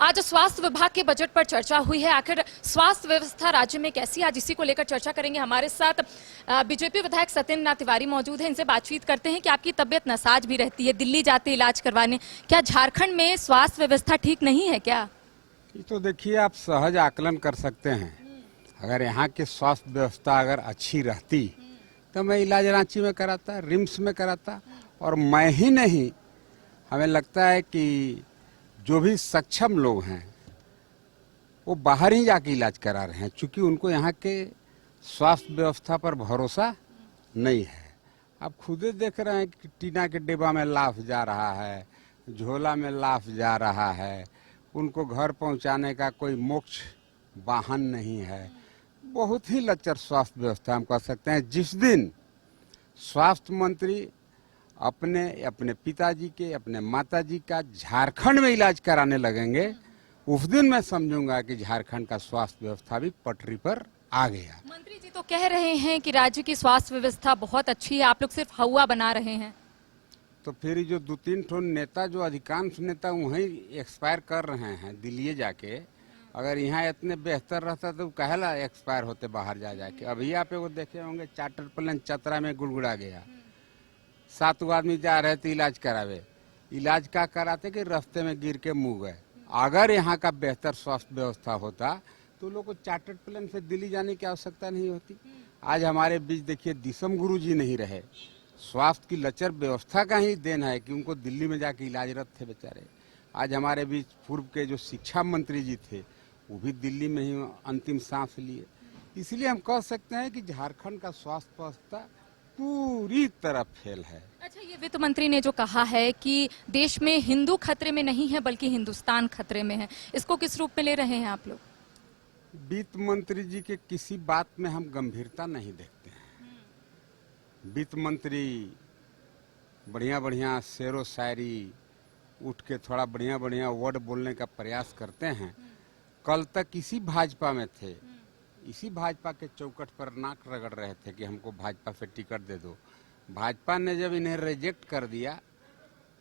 आज स्वास्थ्य विभाग के बजट पर चर्चा हुई है। आखिर स्वास्थ्य व्यवस्था राज्य में कैसी, आज इसी को लेकर चर्चा करेंगे। हमारे साथ बीजेपी विधायक सत्येंद्र नाथ तिवारी मौजूद हैं। इनसे बातचीत करते हैं कि आपकी तबीयत नासाज भी रहती है, दिल्ली जाते इलाज करवाने, क्या झारखंड में स्वास्थ्य व्यवस्था ठीक नहीं है क्या? ये तो देखिए, आप सहज आकलन कर सकते हैं। अगर यहाँ की स्वास्थ्य व्यवस्था अगर अच्छी रहती तो मैं इलाज रांची में कराता, रिम्स में कराता। और मैं ही नहीं, हमें लगता है कि जो भी सक्षम लोग हैं वो बाहर ही जाके इलाज करा रहे हैं, क्योंकि उनको यहाँ के स्वास्थ्य व्यवस्था पर भरोसा नहीं है। आप खुद ही देख रहे हैं कि टीना के डिब्बा में लाफ जा रहा है, झोला में लाफ जा रहा है, उनको घर पहुंचाने का कोई मोक्ष वाहन नहीं है। बहुत ही लचर स्वास्थ्य व्यवस्था हम कह सकते हैं। जिस दिन स्वास्थ्य मंत्री अपने अपने पिताजी के, अपने माताजी का झारखंड में इलाज कराने लगेंगे, उस दिन मैं समझूंगा कि झारखंड का स्वास्थ्य व्यवस्था भी पटरी पर आ गया। मंत्री जी तो कह रहे हैं कि राज्य की स्वास्थ्य व्यवस्था बहुत अच्छी है, आप लोग सिर्फ हवा बना रहे हैं। तो फिर जो 2-3 ठो नेता, जो अधिकांश नेता वहीं एक्सपायर कर रहे हैं दिल्ली जाके, अगर यहाँ इतने बेहतर रहता तो कहला एक्सपायर होते बाहर जा जाके। अभी आप वो देखे होंगे, चार्टर प्लेन चतरा में गुड़गुड़ा गया, 7 आदमी जा रहे थे इलाज करावे, इलाज का कराते कि रास्ते में गिर के मुँह गए। अगर यहाँ का बेहतर स्वास्थ्य व्यवस्था होता तो लोग को चार्टर्ड प्लेन से दिल्ली जाने की आवश्यकता नहीं होती। आज हमारे बीच देखिए दिसम गुरु जी नहीं रहे। स्वास्थ्य की लचर व्यवस्था का ही देन है कि उनको दिल्ली में जाके इलाजरत थे बेचारे। आज हमारे बीच पूर्व के जो शिक्षा मंत्री जी थे वो भी दिल्ली में ही अंतिम सांस लिए। इसलिए हम कह सकते हैं कि झारखंड का स्वास्थ्य व्यवस्था पूरी तरह फेल है। अच्छा, ये वित्त मंत्री ने जो कहा है कि देश में हिंदू खतरे में नहीं है बल्कि हिंदुस्तान खतरे में है, इसको किस रूप में ले रहे हैं आप लोग? वित्त मंत्री जी के किसी बात में हम गंभीरता नहीं देखते हैं। वित्त मंत्री बढ़िया बढ़िया शेरो शायरी उठ के थोड़ा बढ़िया बढ़िया वर्ड बोलने का प्रयास करते हैं। कल तक इसी भाजपा में थे, इसी भाजपा के चौकट पर नाक रगड़ रहे थे कि हमको भाजपा से टिकट दे दो। भाजपा ने जब इन्हें रिजेक्ट कर दिया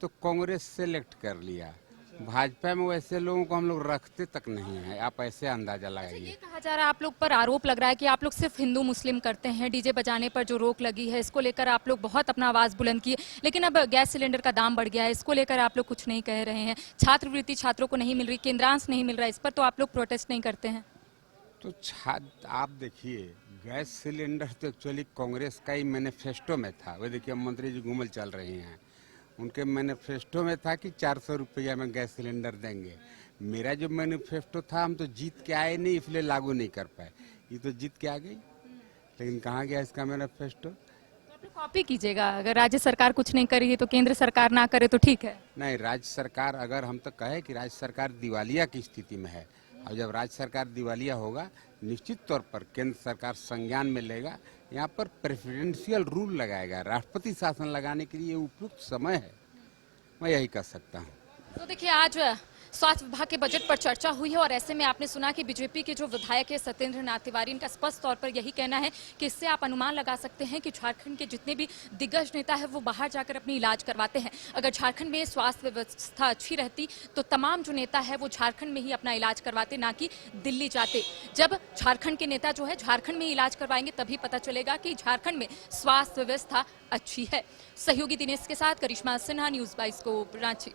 तो कांग्रेस सेलेक्ट कर लिया। भाजपा में वैसे लोगों को हम लोग रखते तक नहीं है, आप ऐसे अंदाजा लगाइए। ये कहा जा रहा है, आप लोग पर आरोप लग रहा है कि आप लोग सिर्फ हिंदू मुस्लिम करते हैं, डीजे बजाने पर जो रोक लगी है इसको लेकर आप लोग बहुत अपना आवाज बुलंद किए, लेकिन अब गैस सिलेंडर का दाम बढ़ गया है, इसको लेकर आप लोग कुछ नहीं कह रहे हैं। छात्रवृत्ति छात्रों को नहीं मिल रही, केंद्रांश नहीं मिल रहा, इस पर तो आप लोग प्रोटेस्ट नहीं करते हैं। तो आप देखिए, गैस सिलेंडर तो एक्चुअली कांग्रेस का ही मैनिफेस्टो में था। वो देखिए मंत्री जी घूमल चल रही हैं, उनके मैनिफेस्टो में था कि 400 रुपया में गैस सिलेंडर देंगे। मेरा जो मैनिफेस्टो था, हम तो जीत के आए नहीं इसलिए लागू नहीं कर पाए। ये तो जीत के आ गई, लेकिन कहाँ गया इसका मैनिफेस्टो? तो आप लोग कॉपी कीजिएगा, अगर राज्य सरकार कुछ नहीं करेगी तो केंद्र सरकार ना करे तो ठीक है। नहीं, राज्य सरकार, अगर हम तो कहे कि राज्य सरकार दिवालिया की स्थिति में है, और जब राज्य सरकार दिवालिया होगा निश्चित तौर पर केंद्र सरकार संज्ञान में लेगा। यहाँ पर प्रेसिडेंशियल रूल लगाएगा, राष्ट्रपति शासन लगाने के लिए उपयुक्त समय है, मैं यही कह सकता हूँ। तो देखिए, आज स्वास्थ्य विभाग के बजट पर चर्चा हुई है और ऐसे में आपने सुना कि बीजेपी के जो विधायक है सत्येंद्र नाथ तिवारी, इनका स्पष्ट तौर पर यही कहना है कि इससे आप अनुमान लगा सकते हैं कि झारखंड के जितने भी दिग्गज नेता है वो बाहर जाकर अपनी इलाज करवाते हैं। अगर झारखंड में स्वास्थ्य व्यवस्था अच्छी रहती तो तमाम जो नेता है वो झारखंड में ही अपना इलाज करवाते, ना कि दिल्ली जाते। जब झारखंड के नेता जो है झारखंड में ही इलाज करवाएंगे तभी पता चलेगा कि झारखंड में स्वास्थ्य व्यवस्था अच्छी है। सहयोगी दिनेश के साथ करिश्मा सिन्हा, न्यूज़ 22 रांची।